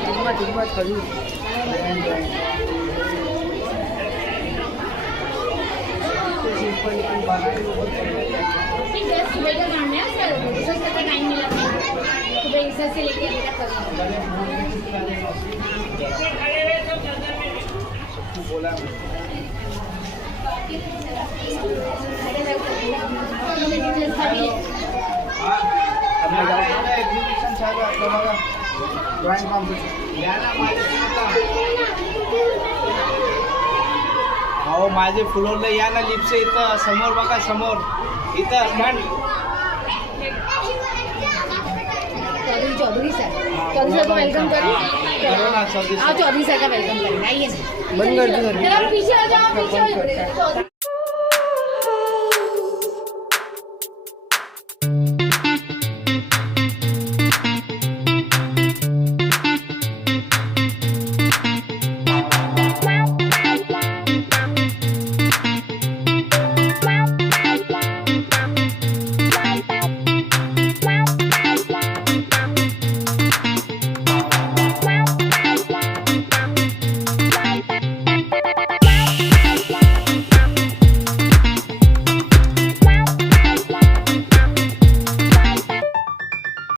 हिम्मत करी सुबह का काम है सर, उसका टाइम मिला सुबह इधर से लेके अभी तक बोला एग्जीबिशन चालू आहे बघा ड्रॉइंग कॉम्पिटिशन अहो माझे फुलवलं या ना लिप्स इथं समोर बघा समोर इथं चौधरी सर को वेलकम करो ना चौधरी सर का वेलकम करेंगे आइए ना बंद कर दो पीछे आ जाओ पीछे